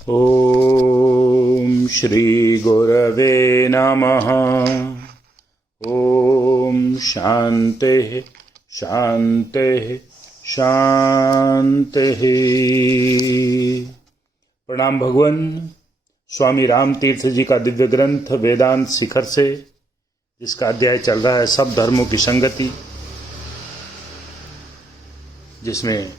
ॐ श्रीगुरवे नमः। ॐ शान्तिः शान्तिः शान्तिः। प्रणाम भगवान। स्वामी राम तीर्थ जी का दिव्य ग्रंथ वेदांत शिखर से, जिसका अध्याय चल रहा है सब धर्मों की संगति, जिसमें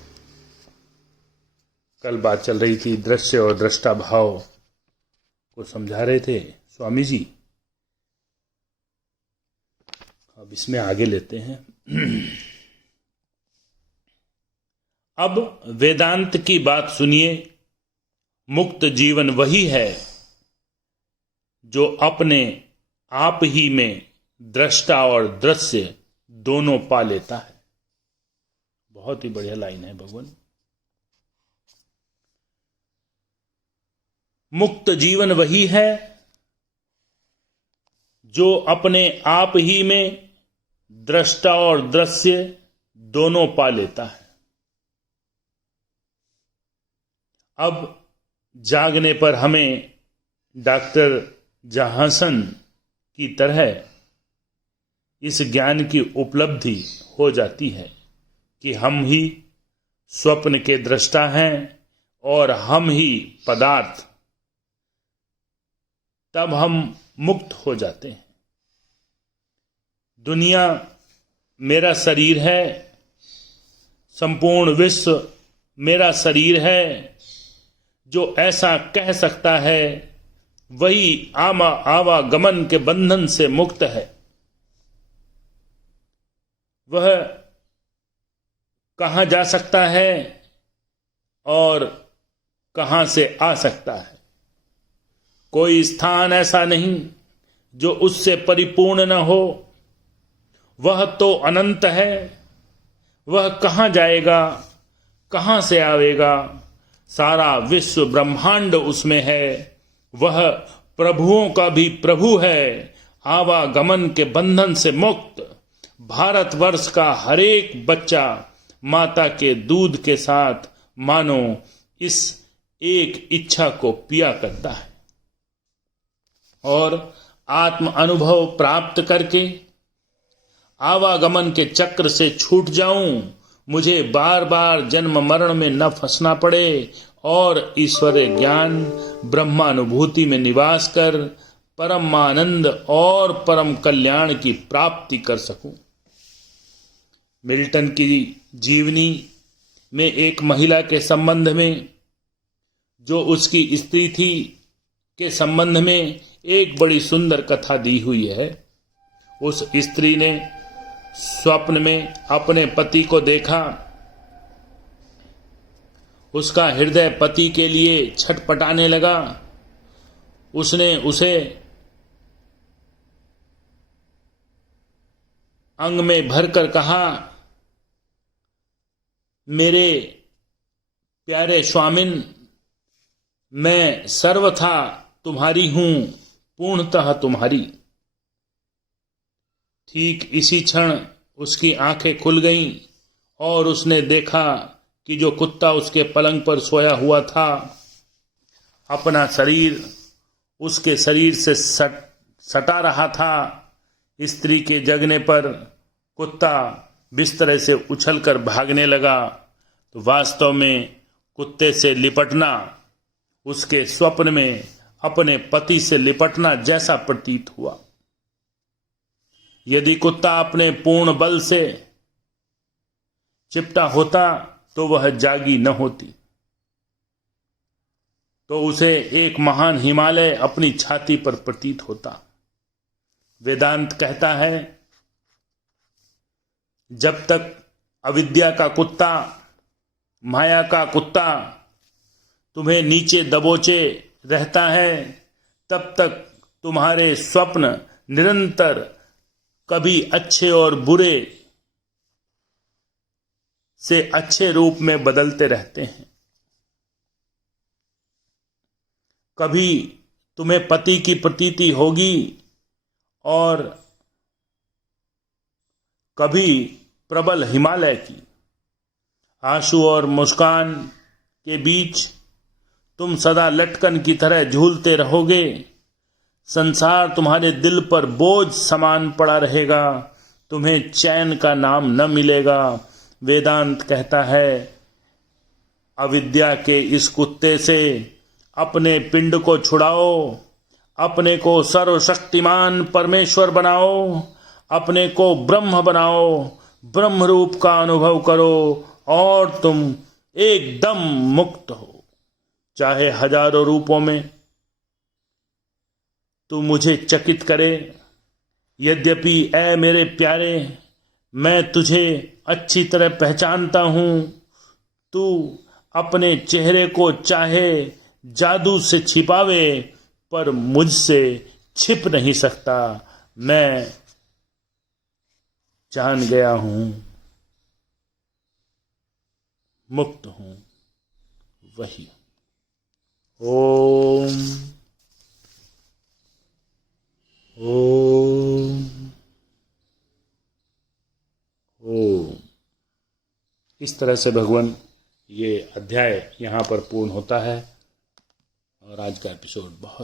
कल बात चल रही थी दृश्य और दृष्टा भाव को समझा रहे थे स्वामी जी। अब इसमें आगे लेते हैं। अब वेदांत की बात सुनिए। मुक्त जीवन वही है जो अपने आप ही में दृष्टा और दृश्य दोनों पा लेता है। बहुत ही बढ़िया लाइन है भगवान। मुक्त जीवन वही है जो अपने आप ही में दृष्टा और दृश्य दोनों पा लेता है। अब जागने पर हमें डॉक्टर जहांसन की तरह इस ज्ञान की उपलब्धि हो जाती है कि हम ही स्वप्न के दृष्टा हैं और हम ही पदार्थ। तब हम मुक्त हो जाते हैं। दुनिया मेरा शरीर है, संपूर्ण विश्व मेरा शरीर है। जो ऐसा कह सकता है वही आवागमन के बंधन से मुक्त है। वह कहां जा सकता है और कहां से आ सकता है। कोई स्थान ऐसा नहीं जो उससे परिपूर्ण न हो। वह तो अनंत है। वह कहां जाएगा, कहां से आवेगा। सारा विश्व ब्रह्मांड उसमें है। वह प्रभुओं का भी प्रभु है, आवागमन के बंधन से मुक्त। भारतवर्ष का हर एक बच्चा माता के दूध के साथ मानो इस एक इच्छा को पिया करता है और आत्म अनुभव प्राप्त करके आवागमन के चक्र से छूट जाऊं, मुझे बार बार जन्म मरण में न फंसना पड़े और ईश्वरीय ज्ञान ब्रह्मानुभूति में निवास कर परमानंद और परम कल्याण की प्राप्ति कर सकूं। मिल्टन की जीवनी में एक महिला के संबंध में, जो उसकी स्त्री थी, के संबंध में एक बड़ी सुंदर कथा दी हुई है। उस स्त्री ने स्वप्न में अपने पति को देखा। उसका हृदय पति के लिए छटपटाने लगा। उसने उसे अंग में भरकर कहा, मेरे प्यारे स्वामिन, मैं सर्वथा तुम्हारी हूं, पूर्णतः तुम्हारी। ठीक इसी क्षण उसकी आंखें खुल गईं और उसने देखा कि जो कुत्ता उसके पलंग पर सोया हुआ था, अपना शरीर उसके शरीर से सटा रहा था। स्त्री के जगने पर कुत्ता बिस्तर से उछलकर भागने लगा। तो वास्तव में कुत्ते से लिपटना उसके स्वप्न में अपने पति से लिपटना जैसा प्रतीत हुआ। यदि कुत्ता अपने पूर्ण बल से चिपटा होता तो वह जागी न होती, तो उसे एक महान हिमालय अपनी छाती पर प्रतीत होता। वेदांत कहता है, जब तक अविद्या का कुत्ता, माया का कुत्ता तुम्हें नीचे दबोचे रहता है, तब तक तुम्हारे स्वप्न निरंतर कभी अच्छे और बुरे से अच्छे रूप में बदलते रहते हैं। कभी तुम्हें पति की प्रतीति होगी और कभी प्रबल हिमालय की। आंसू और मुस्कान के बीच तुम सदा लटकन की तरह झूलते रहोगे। संसार तुम्हारे दिल पर बोझ समान पड़ा रहेगा। तुम्हें चैन का नाम न मिलेगा। वेदांत कहता है, अविद्या के इस कुत्ते से अपने पिंड को छुड़ाओ, अपने को सर्वशक्तिमान परमेश्वर बनाओ, अपने को ब्रह्म बनाओ, ब्रह्म रूप का अनुभव करो और तुम एकदम मुक्त हो। चाहे हजारों रूपों में तू मुझे चकित करे, यद्यपि ऐ मेरे प्यारे मैं तुझे अच्छी तरह पहचानता हूं। तू अपने चेहरे को चाहे जादू से छिपावे, पर मुझसे छिप नहीं सकता। मैं जान गया हूं, मुक्त हूं, वही। ओम ओम ओम। इस तरह से भगवान ये अध्याय यहाँ पर पूर्ण होता है और आज का एपिसोड बहुत